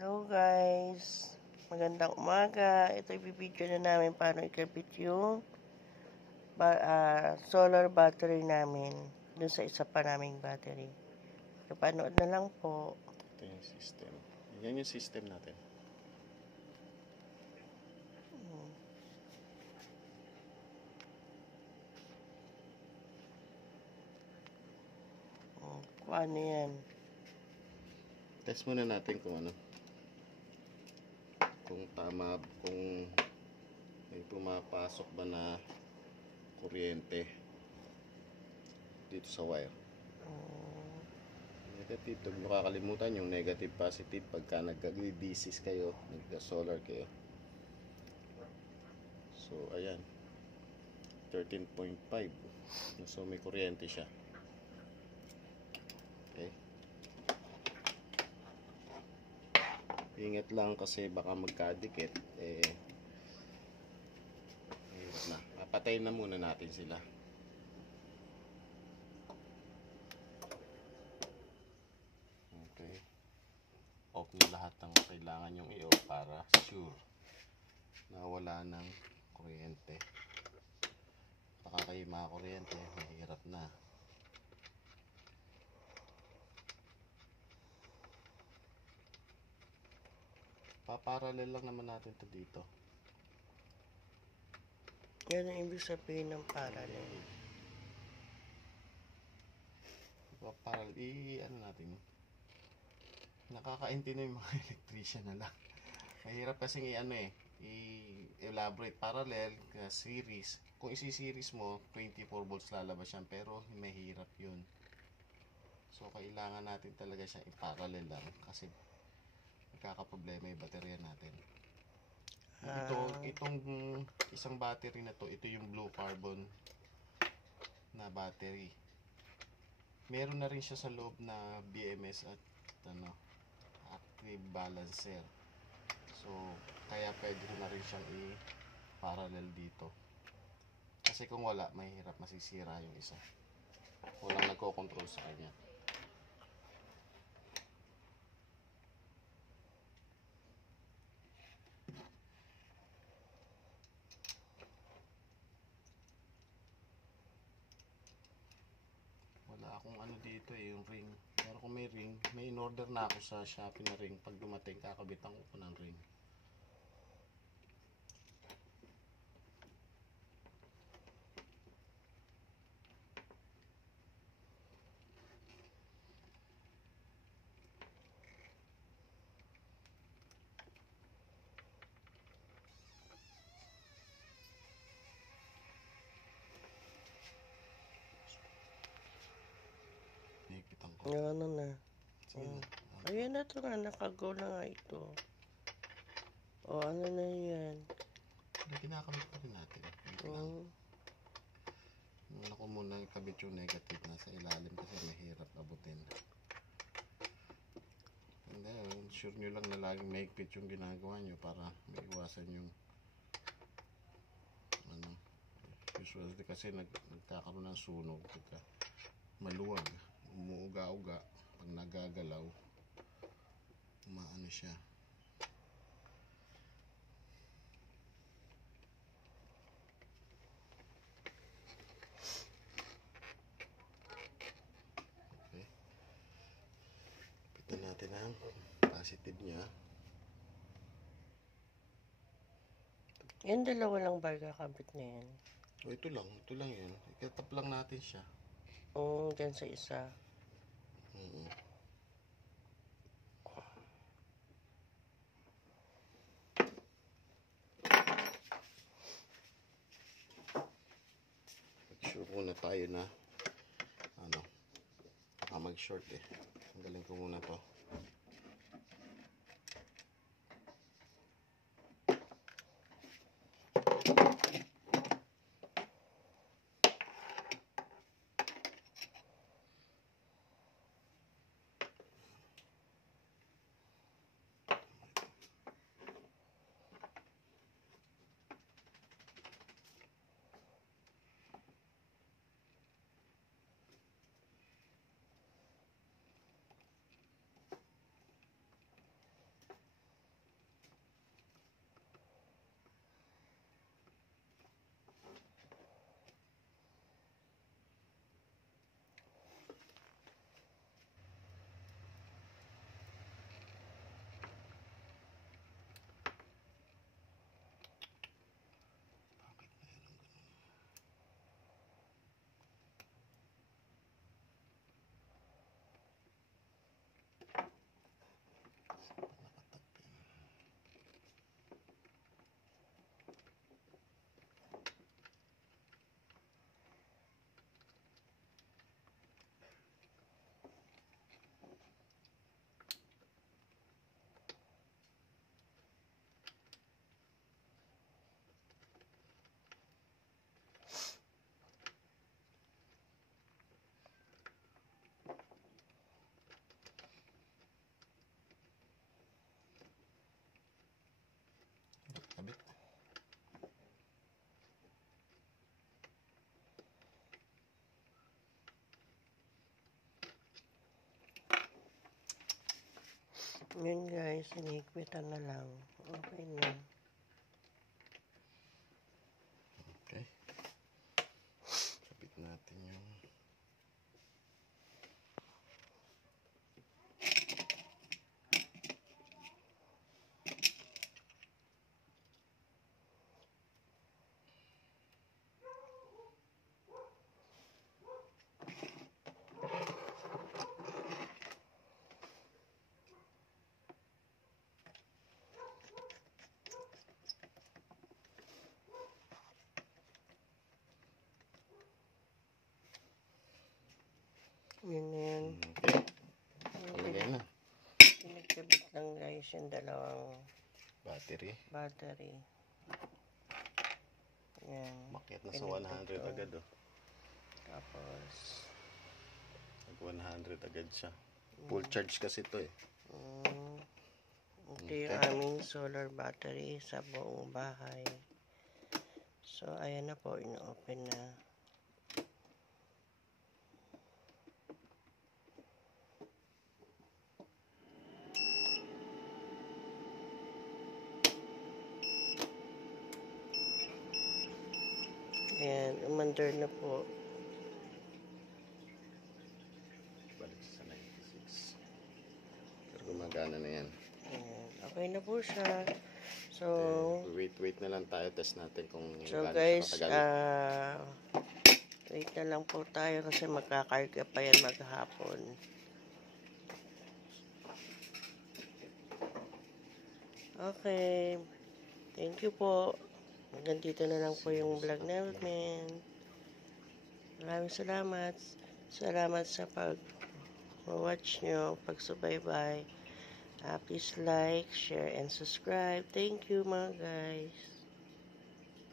Hello guys, magandang umaga. Ito i-video na namin paano ikabit yung solar battery namin dun sa isa pa naming battery. So, panood na lang po. Ito yung system. Yan yung system natin. Kung ano yan. Test muna natin kung ano. Kung tama, kung may pumapasok ba na kuryente dito sa wire. Negative, huwag nyo kakalimutan yung negative positive pagka nag-DCs kayo, nag-solar kayo. So ayan, 13.5. So may kuryente siya. Okay. Ingat lang kasi baka magkadikit na. Papatayin na muna natin sila. Okay. Off nyo lahat ng kailangan yung i-off para sure na wala ng kuryente. Baka kayo mga kuryente, mahirap na. Paparallel lang naman natin to dito. Yan ang ibig sabihin ng parallel. Paparallel, ano natin? Nakakaintindi yung mga electrician na lang. Mahirap kasing i-elaborate. Parallel, series. Kung isi-series mo, 24 volts lalabas yan. Pero mahirap yun. So, kailangan natin talaga siya i-parallel lang. Kasi nagkakaproblema yung baterya natin. Itong isang battery na to, ito yung blue carbon na battery. Meron na rin siya sa loob na BMS at active balancer. So, kaya pwede na rin siyang i-parallel dito. Kasi kung wala, mahirap, masisira yung isa. Walang nagko-control sa kanya. Wala akong ano dito yung ring. Pero kung may ring, may in-order na ako sa Shopee na ring. Pag dumating, kakabitan ko ng ring. Higpitan ko. Ano na. Sige na. Ayan na ito nga, nakago na nga ito. O, ano na yan? Kinakabit pa rin natin. Muna ko muna ikabit yung negative na sa ilalim kasi mahirap abutin. And then, sure nyo lang na laging mahigpit yung ginagawa nyo para maiwasan yung usually kasi nagkakaroon ng sunog pagka maluwag, umuuga-uga, pag nagagalaw, umaano siya. Okay. Pitan natin ang positive niya. Yan, dalawa lang ba kakabit na yan? O, ito lang yun. Ikatap lang natin siya. Dyan sa isa. Sure muna tayo na mag-short Tanggalin ko muna to. Yun guys, inihigpitan na lang. Okay na. Okay. Sabit natin yung Yun na yun. okay. Palagay na. Pinagkabit lang guys yung dalawang Battery. battery. Yan. Makyat na sa 100 agad oh. Tapos, Nag 100 agad siya. Full charge kasi ito eh. ito yung aming solar battery sa buong bahay. So, ayan na po, ino-open na. Ayan, umandar na po. Balik sa 96. Pero gumagana na yan. Ayan, okay na po siya. So, Wait na lang tayo. Test natin kung so gaano guys, siya katagal. wait na lang po tayo kasi magkakarga pa yan maghapon. Okay. Thank you po. Hanggang dito na lang po yung vlog namin. Maraming salamat. Salamat sa pag-watch nyo, pag-subaybay. Please like, share, and subscribe. Thank you mga guys.